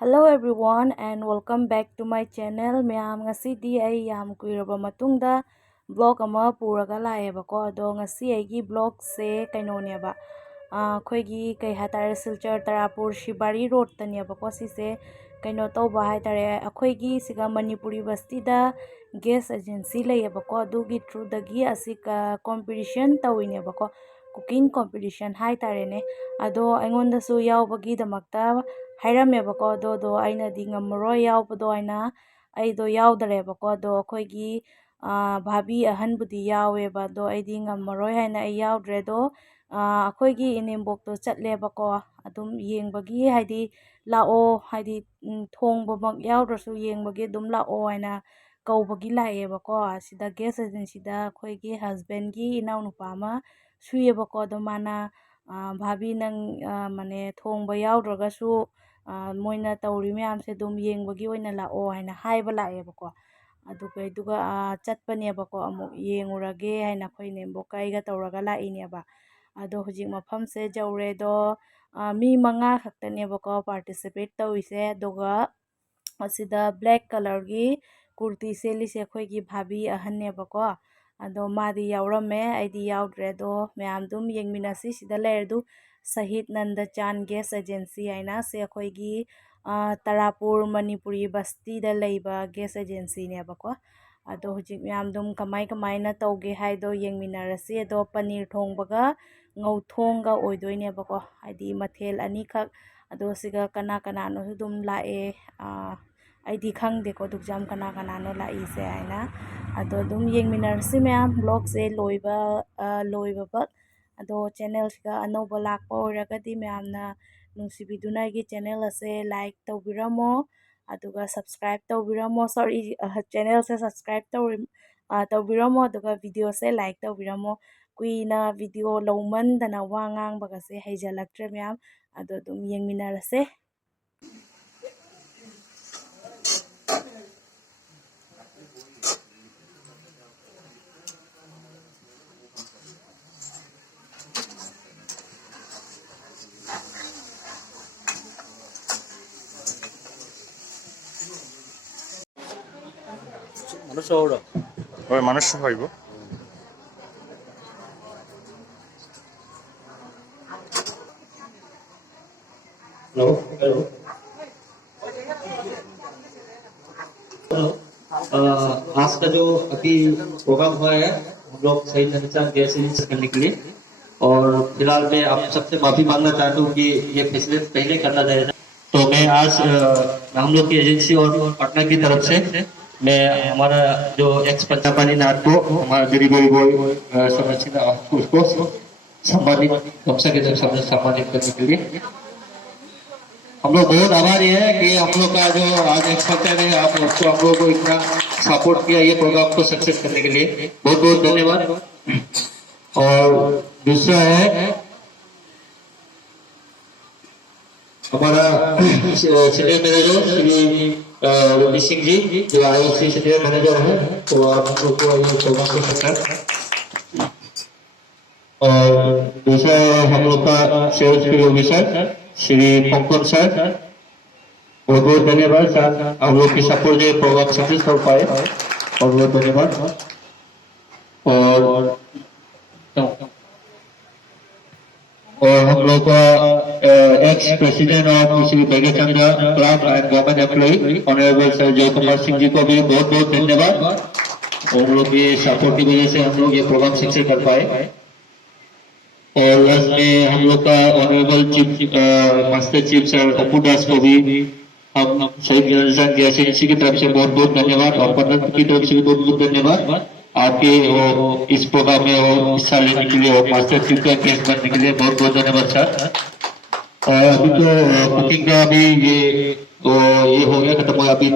Hello everyone and welcome back to my channel. Mayam ngasidi ay yam kuiraba matungda vlog ama puraga laebako ado ngasi aigi vlog se kainoneba akhoi kai hatare Silchar Tarapur Shibari road tanebako sise kaino tawba hatare akhoi gi siga Manipuri basti da gas agency layebako adugi through dagi asika competition tawinebako cooking competition haitarene ado aingonda su yawbagi damakta hairamebako do aina di ngamro yawbado aina aido yawdarebako do akhoi bhabi ahan budi yaweba do aidi ngamroi haina ai yawdre do akhoi inembok to chatlebako adum yengbagi haidi lao haidi thongbamak yawdrasu yengbagi dum lao haina kaubagi laebako sida gas agency da akhoi husband gi inau nupa ma suyebako do mana bhabi nang mane thongba yawdragasu moina tawri myamse dum yengbagi oina lao haina haiba laebako aduga chatpanebako amuk yengurage haina khoi nembok kaiga tawraga laineba ado hujik mafamse jawre do mi manga khaktanebako participate tawise aduga asida black color gi kurti selise akhoi bhabi ahanebako ado madi yawrame aidi yawdre do mayam dum yengminasi sida lerdu Sahid Nandachan gas agency aina se akhoi Tarapur Manipuri basti da leiba gas agency nebako ado hujik mayam dum kamai na tawge haido yengminarasi ado paneer thongbaga ngau thongga oidoinebako haidi mathel anikak ado siga kana no dum lae aidi khangdeko dukjam kana no laise aina ado dum yengminarasi mayam vlog se loiba ado channel siga anoba lakpa oiragadi mayamna nungsibiduna gi channel ase like tawbiramo aduga subscribe tawbiramo sorry channel se subscribe tawbiramo aduga video se like tawbiramo kuina video lawmandana wa ngangbagase haijalaktre mayam ado dum yengminarase ওই মানুষ হইব hello hello आज का जो अभी programme हुआ है हम लोग सही नंचा गैस एजेंसी करने के लिए और फिलहाल मैं आप सबसे माफी मांगना चाहता हूँ कि ये पिछले पहले करना चाहिए था। तो मैं आज हम लोग की एजेंसी और पटना की तरफ से मैं हमारा जो एक्स पंचापानी नाथ को हमारा गरीबोई बॉय संरक्षित उसको सम्मानित कमसा के तरफ सम्मानित करने के लिए हम लोग बहुत आभारी है कि हम लोग का जो आज एक्सपर्टर है आप उसको हम लोग को इतना सपोर्ट किया ये प्रोग्राम को सक्सेस करने के लिए बहुत बहुत धन्यवाद। और दूसरा है हमारा सीनियर मैनेजर श्री रवि सिंह जी जो IOC सीनियर मैनेजर है तो आप लोग को ये प्रोग्राम को सक्सेस। और दूसरा हम लोग का sales officer Shri Pankaj sir बहुत बहुत धन्यवाद सर हम लोग की सपोर्ट से प्रोग्राम सक्सेस कर पाए और बहुत धन्यवाद। और हम लोग का एक्स प्रेसिडेंट ऑफ श्री बैगचंद्र club and government employ honourable sir Jai Kumar Singh ji को भी बहुत बहुत धन्यवाद। और लोग ये सपोर्ट की वजह से हम लोग ये प्रोग्राम सक्सेस कर पाए। और में हम लोग का honourable chief master chief sir Apu Das को भी हम शहीद गैस एजेंसी की तरफ से बहुत बहुत धन्यवाद और पन्नत की तरफ से भी बहुत बहुत धन्यवाद आपके इस प्रोग्राम में हिस्सा लेने के लिए और मास्टर चीफ का गेस्ट बनने के लिए बहुत बहुत धन्यवाद सर। और अभी तो कुकिंग का भी ये हो गया खत्म हो गया अभी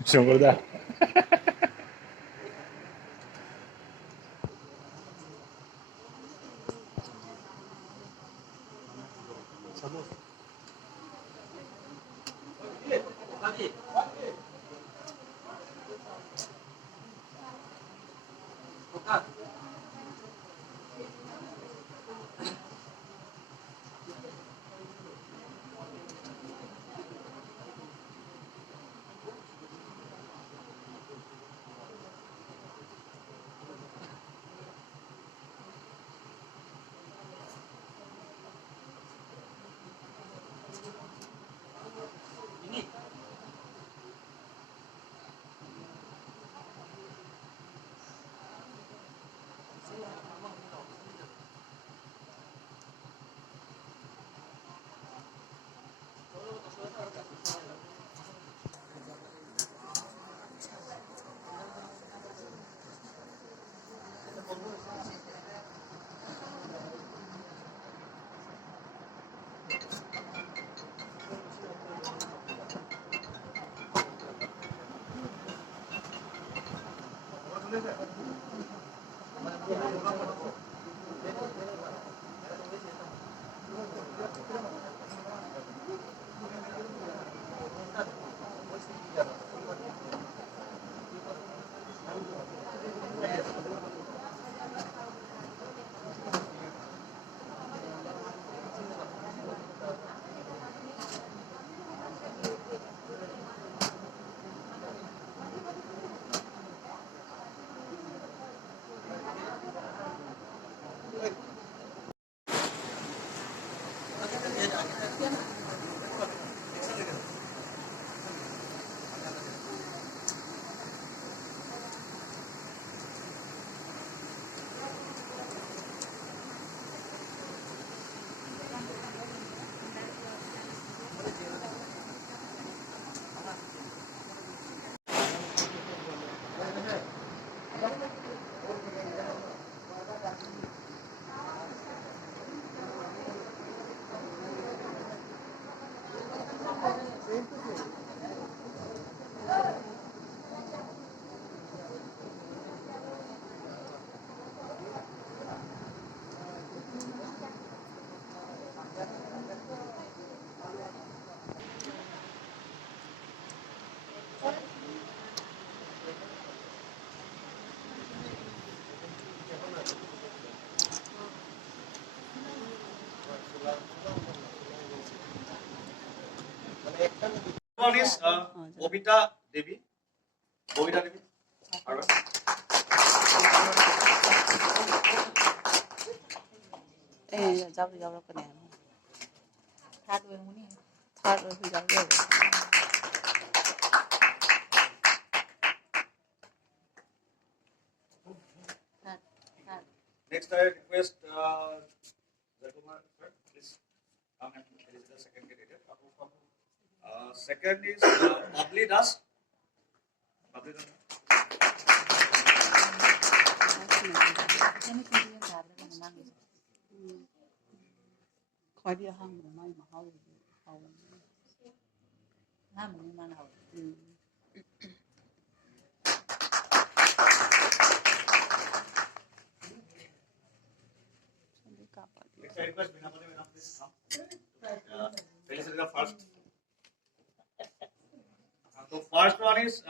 Sungguh. One is Bobita Devi. Bobita Devi. Alright. Giáo giáo cái này thắt với muốn đi thắt với giáo rồi thắt Next, I request Jayakumar, sir, please come and there is the second candidate. Second is Babli Das. Babli Das. khỏi đi hang mà mai mà hao hang mình mang nào Next, I request Vinamati Vinam, please come. This is the first. So first one is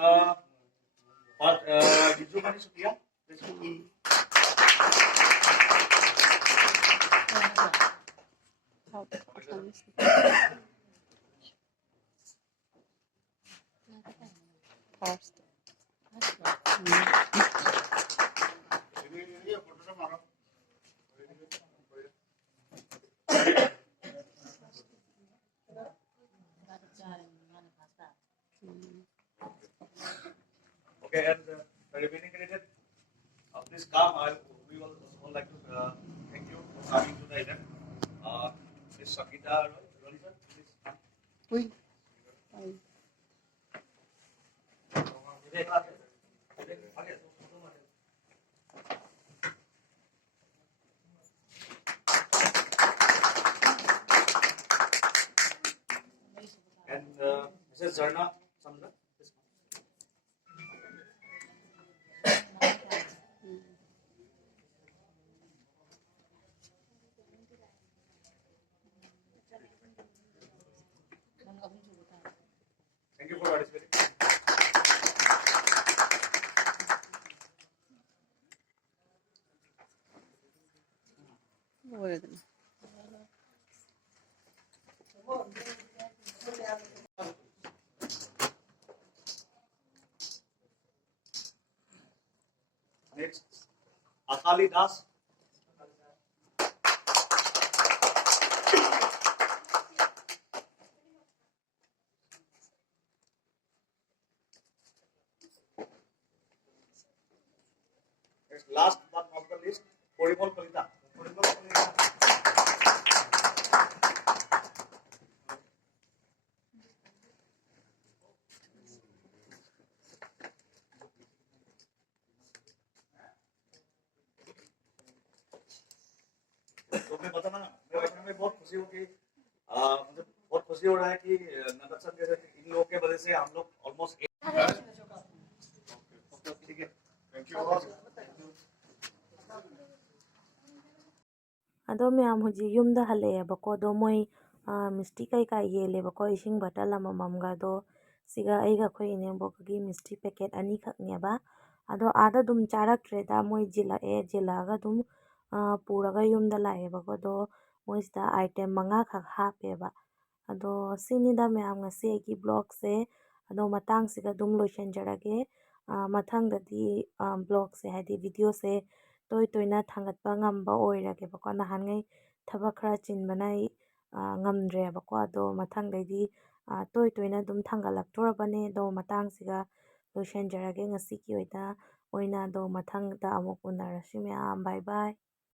Yuzumani Sukiya. first Okay, and the remaining candidate, please come. We will also like to thank you for coming to the event. Ms. Sakita Roy, sir, please come. ui And Mrs. Zarna Chandra, please come. Thank you for participating. 보여드려. Next, Akali Das. Next, last but not the least, Porimol Kalita. Porimol Kalita. तो मैं बताना मेरे बताने में बहुत खुशी होगी मुझे बहुत खुशी हो रहा है कि नगर सर जैसे इन लोगों के वजह से हम लोग ऑलमोस्ट ठीक है थैंक यू ꯑꯗꯣ ꯃꯌꯥꯝ ꯍꯧꯖꯤꯛ ꯌꯨꯝꯗ ꯍꯜꯂꯛꯑꯦꯕꯀꯣ ꯑꯗꯣ ꯃꯣꯏ ꯃꯤꯁꯇꯤ ꯀꯩꯀꯥ ꯌꯦꯜꯂꯦꯕꯀꯣ ꯏꯁꯤꯡ ꯕꯇꯜ ꯑꯃꯃꯝꯒ ꯑꯗꯣ ꯁꯤꯒ ꯑꯩꯒ ꯑꯩꯈꯣꯏ ꯏꯅꯦꯝꯕꯣꯛꯀꯒꯤ ꯃꯤꯁꯇꯤ ꯄꯦꯀꯦꯠ ꯑꯅꯤꯈꯛꯅꯦꯕ ꯑꯗꯣ ꯑꯥꯗ ꯑꯗꯨꯝ ꯆꯥꯔꯛꯇ꯭ꯔꯦꯗ ꯃꯣꯏ ꯖꯤꯜꯂꯛꯑꯒ ꯑꯗꯨꯝ ꯄꯨꯔꯒ ꯌꯨꯝꯗ ꯂꯥꯛꯑꯦꯕꯀꯣ ꯑꯗꯣ ꯃꯣꯏꯁꯤꯗ ꯑꯥꯏꯇꯦꯝ 5ꯈꯛ ꯍꯥꯞꯄꯦꯕ ꯑꯗꯣ ꯁꯤꯅꯤꯗ ꯃꯌꯥꯝ ꯉꯁꯤ ꯑꯩꯒꯤ ꯕ꯭ꯂꯣꯛꯁꯦ ꯑꯗꯣ ꯃꯇꯥꯡꯁꯤꯒ ꯑꯗꯨꯝ ꯂꯣꯏꯁꯤꯟꯖꯔꯒꯦ ꯃꯊꯪꯗꯗꯤ ꯕ꯭ꯂꯣꯛꯁꯦ ꯍꯥꯏꯗꯤ ꯚꯤꯗꯤꯑꯣꯁꯦ ꯇꯣꯏ ꯇꯣꯏꯅ ꯊꯥꯡꯒꯠꯄ ꯉꯝꯕ ꯑꯣꯏꯔꯒꯦꯕꯀꯣ ꯅꯍꯥꯟꯉꯩ ꯊꯕꯛ ꯈꯔ ꯆꯤꯟꯕꯅ ꯑꯩ ꯉꯝꯗ꯭ꯔꯦꯕꯀꯣ ꯑꯗꯣ ꯃꯊꯪꯗꯩꯗꯤ ꯇꯣꯏ ꯇꯣꯏꯅ ꯑꯗꯨꯝ ꯊꯥꯡꯒꯠꯂꯛꯇꯣꯔꯕꯅꯦ ꯑꯗꯣ ꯃꯇꯥꯡꯁꯤꯒ ꯂꯣꯏꯁꯤꯟꯖꯔꯒꯦ ꯉꯁꯤꯒꯤ ꯑꯣꯏꯅ ꯑꯗꯣ ꯃꯊꯪꯗ ꯑꯃꯨꯛ ꯎꯅꯔꯁꯤ ꯃꯌꯥꯝ ꯕꯥꯏ ꯕꯥꯏ